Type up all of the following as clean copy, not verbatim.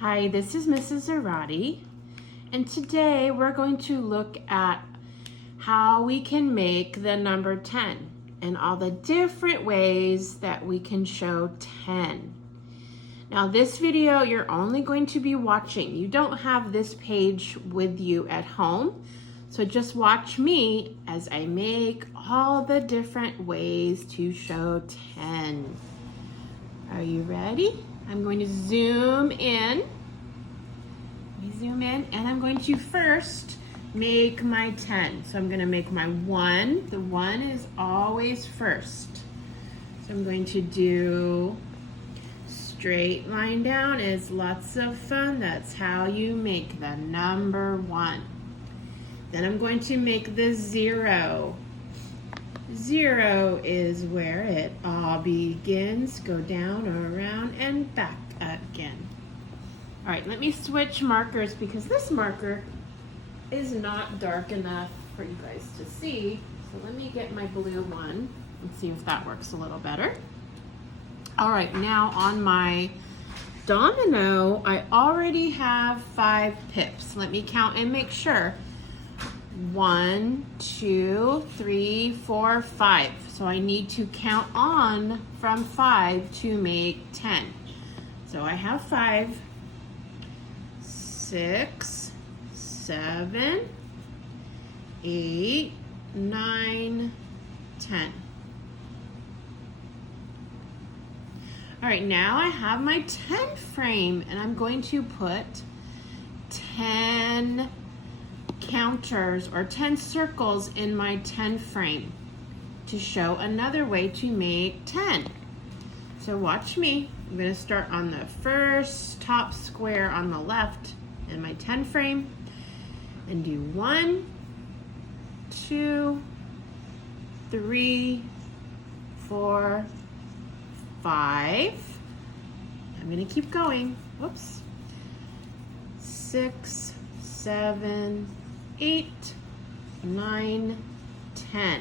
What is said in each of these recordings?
Hi, this is Mrs. Zarate, and today we're going to look at how we can make the number 10 and all the different ways that we can show 10. Now this video you're only going to be watching. You don't have this page with you at home, so just watch me as I make all the different ways to show 10. Are you ready? I'm going to zoom in. Let me zoom in, and I'm going to first make my 10. So I'm going to make my 1. The 1 is always first. So I'm going to do straight line down. Is lots of fun. That's how you make the number 1. Then I'm going to make the 0. 0 is where it all begins. Go down, around, and back again. All right, let me switch markers because this marker is not dark enough for you guys to see. So let me get my blue one and see if that works a little better. All right, now on my domino, I already have 5 pips. Let me count and make sure. 1, 2, 3, 4, 5. So I need to count on from 5 to make 10. So I have 5, 6, 7, 8, 9, 10. All right, now I have my 10 frame, and I'm going to put 10 counters or 10 circles in my 10 frame to show another way to make 10. So watch me. I'm going to start on the first top square on the left in my 10 frame and do 1, 2, 3, 4, 5. I'm going to keep going. Whoops. 6, 7, 8, 9, 10.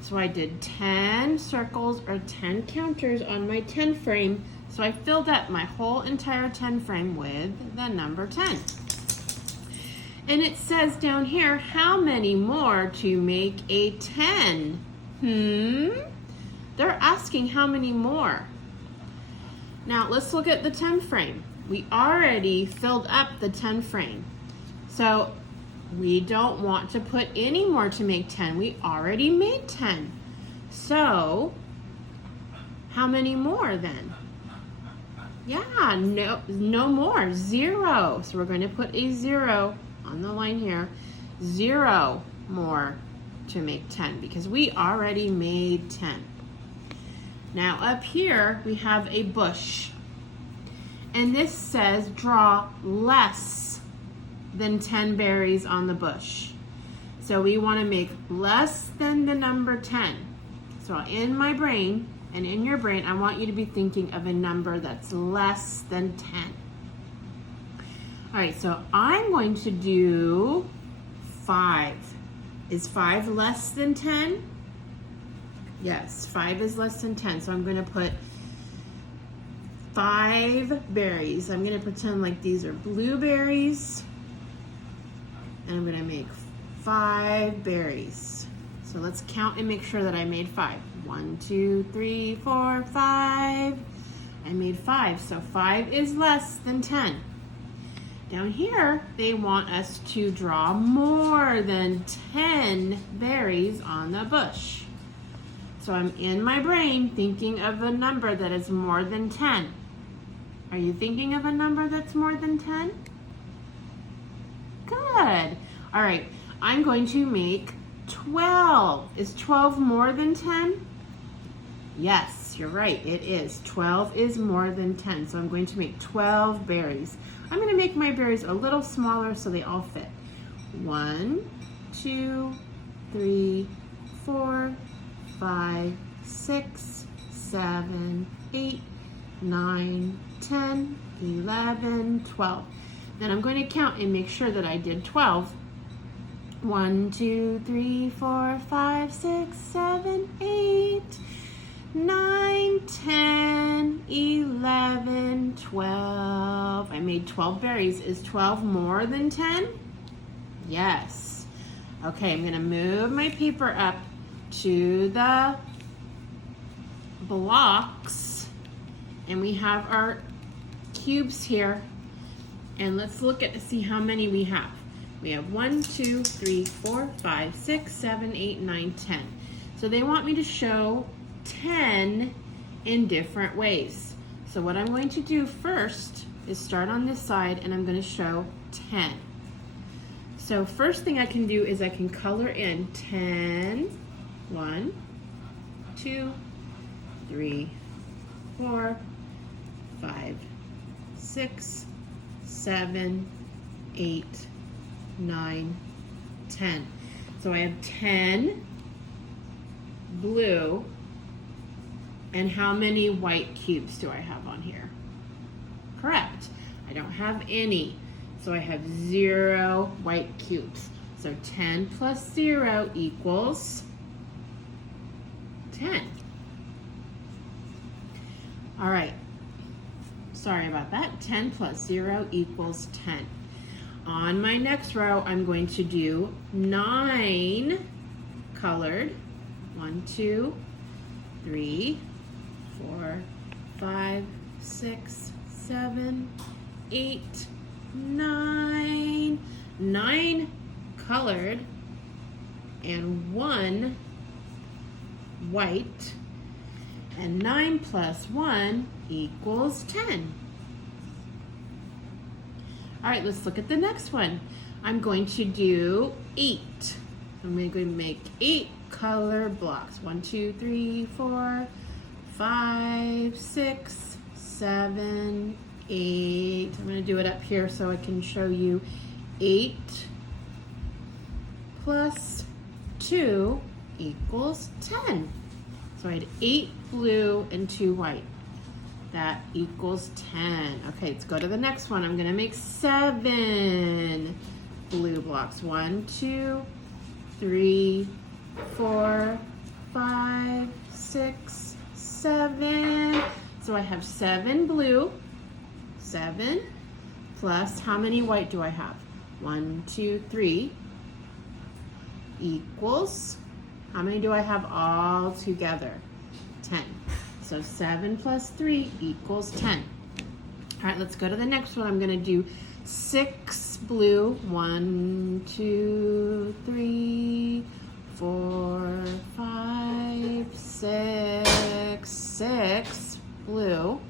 So I did 10 circles or 10 counters on my 10 frame. So I filled up my whole entire 10 frame with the number 10. And it says down here, how many more to make a 10? They're asking how many more. Now let's look at the 10 frame. We already filled up the 10 frame. So we don't want to put any more to make 10. We already made 10. So how many more then? Yeah, no more, 0. So we're going to put a 0 on the line here. 0 more to make 10 because we already made 10. Now up here we have a bush. And this says draw less than 10 berries on the bush. So we want to make less than the number 10. So in my brain and in your brain, I want you to be thinking of a number that's less than 10. All right, so I'm going to do 5. Is 5 less than 10? Yes, 5 is less than 10. So I'm going to put 5 berries. I'm going to pretend like these are blueberries. And I'm going to make 5 berries. So let's count and make sure that I made 5. 1, 2, 3, 4, 5. I made 5. So 5 is less than 10. Down here, they want us to draw more than 10 berries on the bush. So I'm in my brain thinking of a number that is more than 10. Are you thinking of a number that's more than 10? Good. All right, I'm going to make 12. Is 12 more than 10? Yes, you're right, it is. 12 is more than 10, so I'm going to make 12 berries. I'm going to make my berries a little smaller so they all fit. 1, 2, 3, 4, 5, 6, 7, 8, 9, 10, 11, 12. Then I'm going to count and make sure that I did 12. 1, 2, 3, 4, 5, 6, 7, 8, 9, 10, 11, 12. I made 12 berries. Is 12 more than 10? Yes. Okay, I'm gonna move my paper up to the blocks, and we have our cubes here. And let's look at to see how many we have. We have 1, 2, 3, 4, 5, 6, 7, 8, 9, 10. So they want me to show 10 in different ways. So what I'm going to do first is start on this side, and I'm going to show 10. So first thing I can do is I can color in 10, 1, 2, 3, 4, 5, 6, 7, 8, 9, 10. So I have 10 blue, and how many white cubes do I have on here? Correct. I don't have any. So I have 0 white cubes. So 10 plus 0 equals 10. All right. Sorry about that. 10 plus 0 equals 10. On my next row, I'm going to do 9 colored. 1, 2, 3, 4, 5, 6, 7, 8, 9. 9 colored and 1 white. And 9 plus 1 equals 10. All right, let's look at the next one. I'm going to do 8. I'm going to make 8 color blocks. 1, 2, 3, 4, 5, 6, 7, 8. I'm going to do it up here so I can show you 8 plus 2 equals 10. So I had 8 blue and 2 white. That equals 10. Okay, let's go to the next one. I'm gonna make 7 blue blocks. 1, 2, 3, 4, 5, 6, 7. So I have 7 blue, 7 plus how many white do I have? 1, 2, 3 equals, how many do I have all together? 10. So 7 plus 3 equals 10. All right, let's go to the next one. I'm gonna do 6 blue. 1, 2, 3, 4, 5, 6. 6 blue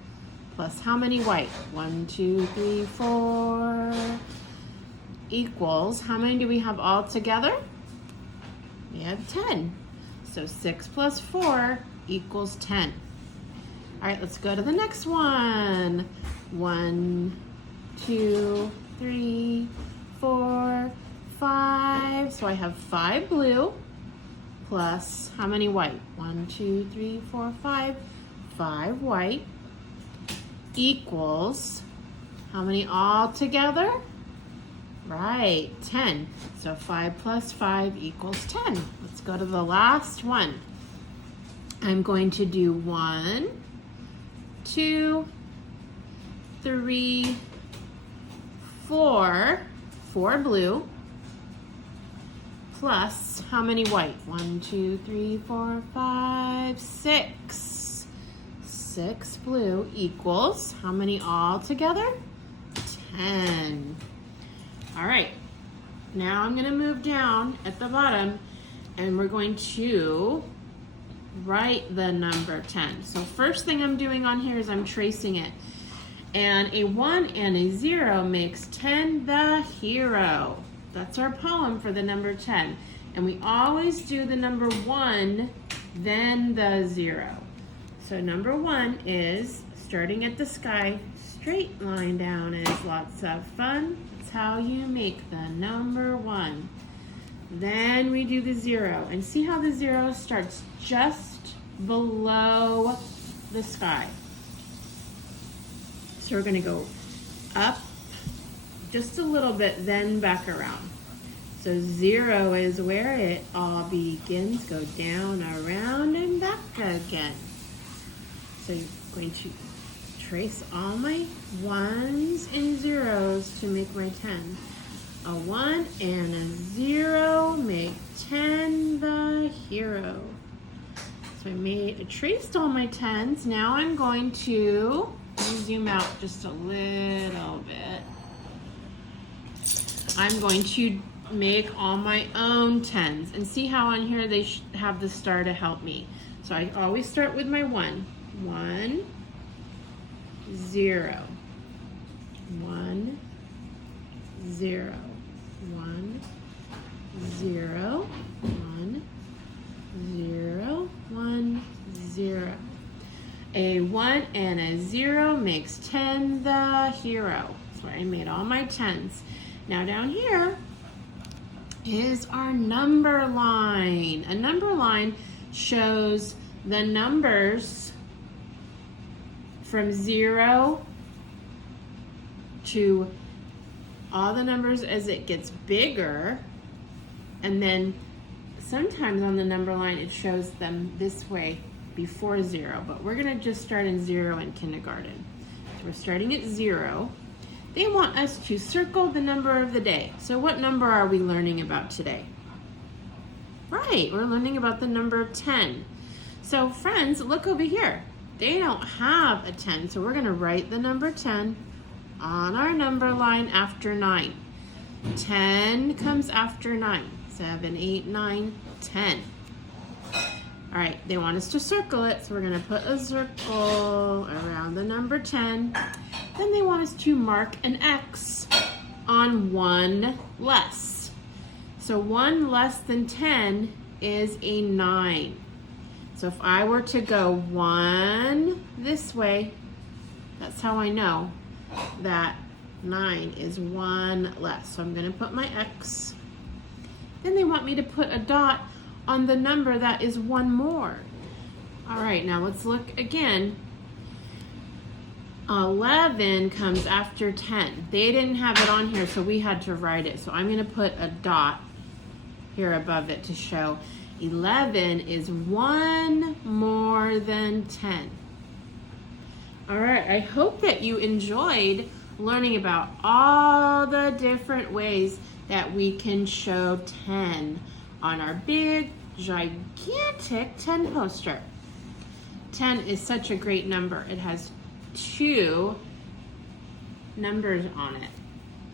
plus how many white? 1, 2, 3, 4 equals, how many do we have all together? We have 10. So 6 plus 4 equals 10. All right, let's go to the next one. 1, 2, 3, 4, 5. So I have 5 blue plus how many white? 1, 2, 3, 4, 5. 5 white equals how many all together? Right, 10. So 5 plus 5 equals 10. Let's go to the last one. I'm going to do 1, 2, 3, 4. 4 blue plus how many white? 1, 2, 3, 4, 5, 6. 6 blue equals how many all together? 10. All right, now I'm gonna move down at the bottom and we're going to write the number 10. So first thing I'm doing on here is I'm tracing it. And a 1 and a 0 makes 10 the hero. That's our poem for the number 10. And we always do the number 1, then the 0. So number 1 is starting at the sky, straight line down is lots of fun. That's how you make the number 1. Then we do the 0, and see how the 0 starts just below the sky. So we're gonna go up just a little bit, then back around. So 0 is where it all begins. Go down, around, and back again. So you're going to trace all my ones and zeros to make my 10. A 1 and a 0 make 10 the hero. So I traced all my 10s. Now I'm going to, let me zoom out just a little bit. I'm going to make all my own 10s. And see how on here they have the star to help me. So I always start with my 1. 1, 0. 1, 0. 1, 0. 1, 0. 1, 0. A 1 and a 0 makes 10 the hero. So I made all my 10s. Now down here is our number line. A number line shows the numbers from 0 to all the numbers as it gets bigger, and then sometimes on the number line it shows them this way before 0, but we're going to just start in 0 in kindergarten. So we're starting at 0. They want us to circle the number of the day. So what number are we learning about today? Right, we're learning about the number 10. So friends, look over here. They don't have a 10, so we're going to write the number 10 on our number line after 9. 10 comes after 9. 7, 8, 9, 10. All right, they want us to circle it, so we're going to put a circle around the number 10. Then they want us to mark an X on 1 less. So 1 less than 10 is a 9. So if I were to go 1 this way, that's how I know that 9 is 1 less. So I'm going to put my X. Then they want me to put a dot on the number that is 1 more. All right, now let's look again. 11 comes after 10. They didn't have it on here, so we had to write it. So I'm going to put a dot here above it to show 11 is 1 more than 10. All right, I hope that you enjoyed learning about all the different ways that we can show 10 on our big, gigantic 10 poster. 10 is such a great number. It has 2 numbers on it.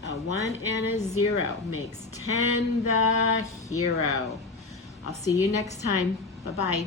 A 1 and a 0 makes 10 the hero. I'll see you next time. Bye-bye.